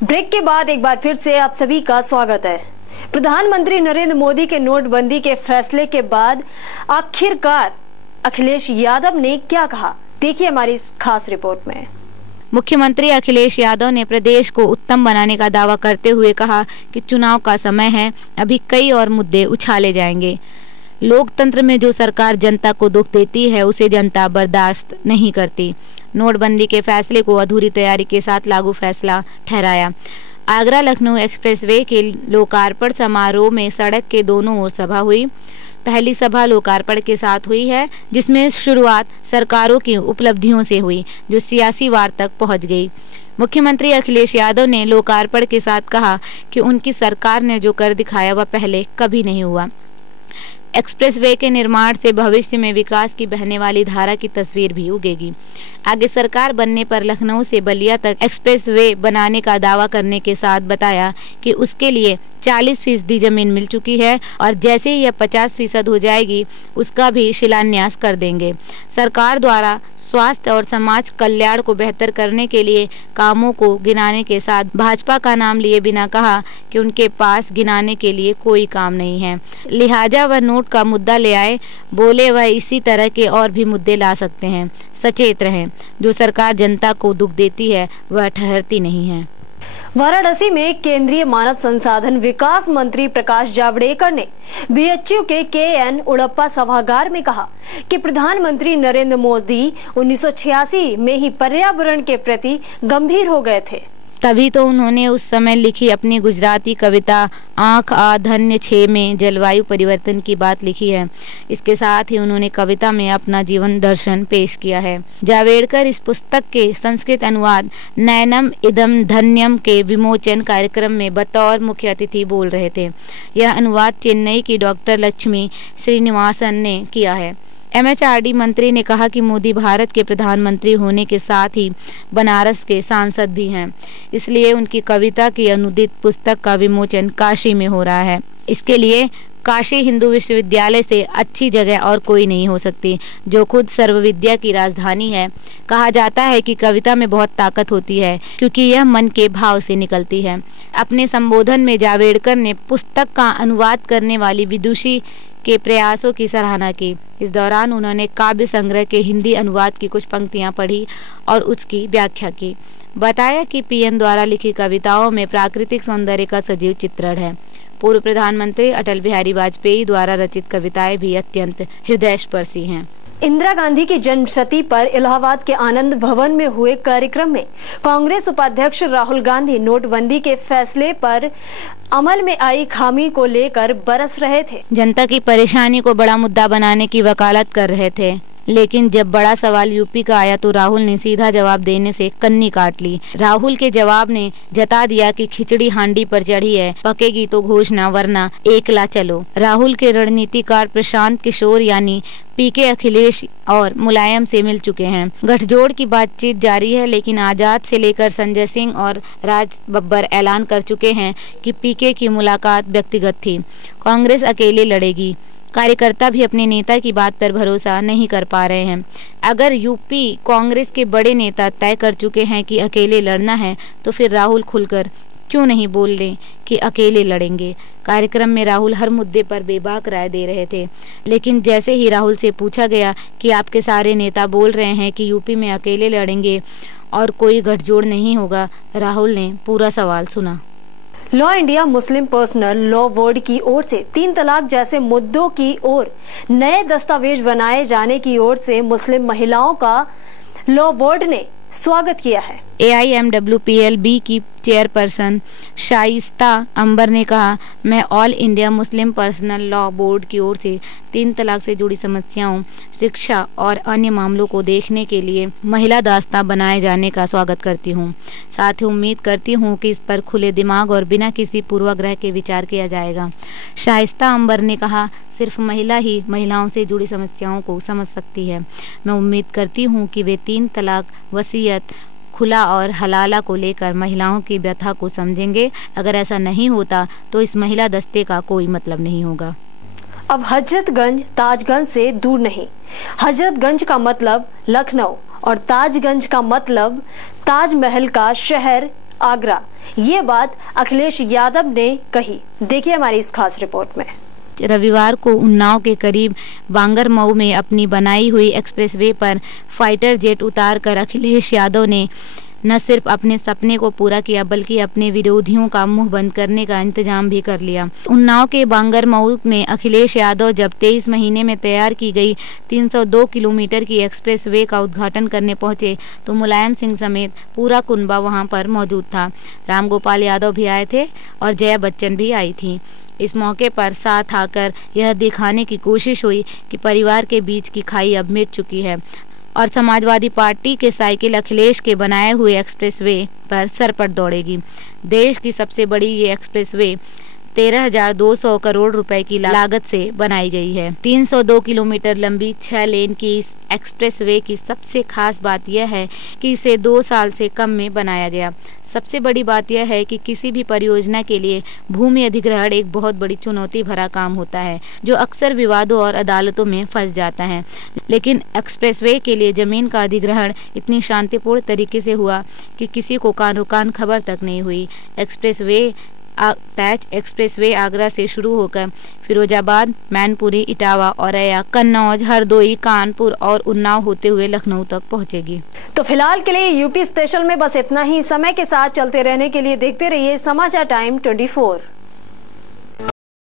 Break के बाद एक बार फिर से आप सभी का स्वागत है। प्रधानमंत्री नरेंद्र मोदी के नोटबंदी के फैसले के बाद आखिरकार अखिलेश यादव ने क्या कहा, देखिए हमारी इस खास रिपोर्ट में। मुख्यमंत्री अखिलेश यादव ने प्रदेश को उत्तम बनाने का दावा करते हुए कहा कि चुनाव का समय है, अभी कई और मुद्दे उछाले जाएंगे। लोकतंत्र में जो सरकार जनता को दुख देती है उसे जनता बर्दाश्त नहीं करती। नोटबंदी के फैसले को अधूरी तैयारी के साथ लागू फैसला ठहराया। आगरा लखनऊ एक्सप्रेसवे के लोकार्पण समारोह में सड़क के दोनों ओर सभा हुई। पहली सभा लोकार्पण के साथ हुई है, जिसमें शुरुआत सरकारों की उपलब्धियों से हुई जो सियासी वार तक पहुंच गई। मुख्यमंत्री अखिलेश यादव ने लोकार्पण के साथ कहा कि उनकी सरकार ने जो कर दिखाया वह पहले कभी नहीं हुआ। एक्सप्रेसवे के निर्माण से भविष्य में विकास की बहने वाली धारा की तस्वीर भी उगेगी। आगे सरकार बनने पर लखनऊ से बलिया तक एक्सप्रेसवे बनाने का दावा करने के साथ बताया कि उसके लिए 40% जमीन मिल चुकी है और जैसे ही यह 50% हो जाएगी उसका भी शिलान्यास कर देंगे। सरकार द्वारा स्वास्थ्य और समाज कल्याण को बेहतर करने के लिए कामों को गिनाने के साथ भाजपा का नाम लिए बिना कहा कि उनके पास गिनाने के लिए कोई काम नहीं है, लिहाजा वह नोट का मुद्दा ले आए। बोले वह इसी तरह के और भी मुद्दे ला सकते हैं। सचेत रहें, जो सरकार जनता को दुख देती है वह ठहरती नहीं है। वाराणसी में केंद्रीय मानव संसाधन विकास मंत्री प्रकाश जावड़ेकर ने बीएचयू के KN उड़प्पा सभागार में कहा कि प्रधानमंत्री नरेंद्र मोदी 1986 में ही पर्यावरण के प्रति गंभीर हो गए थे। तभी तो उन्होंने उस समय लिखी अपनी गुजराती कविता आँख आ धन्य छे में जलवायु परिवर्तन की बात लिखी है। इसके साथ ही उन्होंने कविता में अपना जीवन दर्शन पेश किया है। जावड़ेकर इस पुस्तक के संस्कृत अनुवाद नैनम इदम धन्यम के विमोचन कार्यक्रम में बतौर मुख्य अतिथि बोल रहे थे। यह अनुवाद चेन्नई की डॉक्टर लक्ष्मी श्रीनिवासन ने किया है। MHRD मंत्री ने कहा कि मोदी भारत के प्रधानमंत्री होने के साथ ही बनारस के सांसद भी हैं, इसलिए उनकी कविता की अनुदित पुस्तक का विमोचन काशी में हो रहा है। इसके लिए काशी हिंदू विश्वविद्यालय से अच्छी जगह और कोई नहीं हो सकती, जो खुद सर्वविद्या की राजधानी है। कहा जाता है कि कविता में बहुत ताकत होती है क्योंकि यह मन के भाव से निकलती है। अपने संबोधन में जावड़ेकर ने पुस्तक का अनुवाद करने वाली विदुषी के प्रयासों की सराहना की। इस दौरान उन्होंने काव्य संग्रह के हिंदी अनुवाद की कुछ पंक्तियां पढ़ी और उसकी व्याख्या की। बताया कि PM द्वारा लिखी कविताओं में प्राकृतिक सौंदर्य का सजीव चित्रण है। पूर्व प्रधानमंत्री अटल बिहारी वाजपेयी द्वारा रचित कविताएं भी अत्यंत हृदयस्पर्शी हैं। इंदिरा गांधी की जन्मशती पर इलाहाबाद के आनंद भवन में हुए कार्यक्रम में कांग्रेस उपाध्यक्ष राहुल गांधी नोटबंदी के फैसले पर अमल में आई खामी को लेकर बरस रहे थे। जनता की परेशानी को बड़ा मुद्दा बनाने की वकालत कर रहे थे, लेकिन जब बड़ा सवाल यूपी का आया तो राहुल ने सीधा जवाब देने से कन्नी काट ली। राहुल के जवाब ने जता दिया कि खिचड़ी हांडी पर चढ़ी है, पकेगी तो घोषणा वरना एकला चलो। राहुल के रणनीतिकार प्रशांत किशोर यानी PK अखिलेश और मुलायम से मिल चुके हैं। गठजोड़ की बातचीत जारी है, लेकिन आजाद से लेकर संजय सिंह और राज बब्बर ऐलान कर चुके हैं कि PK की मुलाकात व्यक्तिगत थी। कांग्रेस अकेले लड़ेगी। कार्यकर्ता भी अपने नेता की बात पर भरोसा नहीं कर पा रहे हैं। अगर यूपी कांग्रेस के बड़े नेता तय कर चुके हैं कि अकेले लड़ना है तो फिर राहुल खुलकर क्यों नहीं बोल लें कि अकेले लड़ेंगे। कार्यक्रम में राहुल हर मुद्दे पर बेबाक राय दे रहे थे, लेकिन जैसे ही राहुल से पूछा गया कि आपके सारे नेता बोल रहे हैं कि यूपी में अकेले लड़ेंगे और कोई गठजोड़ नहीं होगा, राहुल ने पूरा सवाल सुना। Law India Muslim personal law board की ओर से 3 तलाक जैसे मुद्दों की ओर नए दस्तावेज बनाए जाने की ओर से मुस्लिम महिलाओं का लॉ बोर्ड ने स्वागत किया है। AIMWPLB की चेयरपर्सन शाइस्ता अंबर ने कहा, मैं all India Muslim personal law board की ओर से 3 तलाक से जुड़ी समस्याओं, शिक्षा और अन्य मामलों को देखने के लिए महिला दास्ता बनाए जाने का स्वागत करती हूं। साथ ही उम्मीद करती हूं कि इस पर खुले दिमाग और बिना किसी पूर्वाग्रह के विचार किया जाएगा। शाइस्ता अंबर ने कहा, सिर्फ महिला ही महिलाओं से जुड़ी समस्याओं को समझ सकती है। मैं उम्मीद करती हूं कि वे 3 तलाक, वसीयत, खुला और हलाला को लेकर महिलाओं की व्यथा को समझेंगे। अगर ऐसा नहीं होता तो इस महिला दस्ते का कोई मतलब नहीं होगा। अब हजरतगंज ताजगंज से दूर नहीं। हजरतगंज का मतलब लखनऊ और ताजगंज का मतलब ताजमहल का शहर आगरा। ये बात अखिलेश यादव ने कही। देखिए हमारी इस खास रिपोर्ट में। रविवार को उन्नाव के करीब बांगरमऊ में अपनी बनाई हुई एक्सप्रेसवे पर फाइटर जेट उतारकर अखिलेश यादव ने न सिर्फ अपने सपने को पूरा किया बल्कि अपने विरोधियों का मुंह बंद करने का इंतजाम भी कर लिया। उन्नाव के बांगरमऊ में अखिलेश यादव जब 23 महीने में तैयार की गई 302 किलोमीटर की एक्सप्रेसवे का उद्घाटन करने पहुंचे तो मुलायम सिंह समेत पूरा कुनबा वहां पर मौजूद था। रामगोपाल यादव भी आए थे और जया बच्चन भी आई थी। इस मौके पर साथ आकर यह दिखाने की कोशिश हुई कि परिवार के बीच की खाई अब मिट चुकी है और समाजवादी पार्टी के साइकिल अखिलेश के बनाए हुए एक्सप्रेसवे पर सरपट दौड़ेगी। देश की सबसे बड़ी ये एक्सप्रेसवे 13,200 करोड़ रुपए की लागत से बनाई गई है। 302 किलोमीटर लंबी 6 लेन की इस एक्सप्रेसवे की सबसे खास बात यह है कि इसे 2 साल से कम में बनाया गया। सबसे बड़ी बात यह है कि किसी भी परियोजना के लिए भूमि अधिग्रहण एक बहुत बड़ी चुनौती भरा काम होता है जो अक्सर विवादों और अदालतों में फंस जाता है, लेकिन एक्सप्रेसवे के लिए जमीन का अधिग्रहण इतनी शांतिपूर्ण तरीके से हुआ कि किसी को कानो कान खबर तक नहीं हुई। पैच एक्सप्रेसवे आगरा से शुरू होकर फिरोजाबाद, मैनपुरी, इटावा, औरैया, कन्नौज, हरदोई, कानपुर और उन्नाव होते हुए लखनऊ तक पहुंचेगी। तो फिलहाल के लिए यूपी स्पेशल में बस इतना ही। समय के साथ चलते रहने के लिए देखते रहिए समाचार टाइम 24।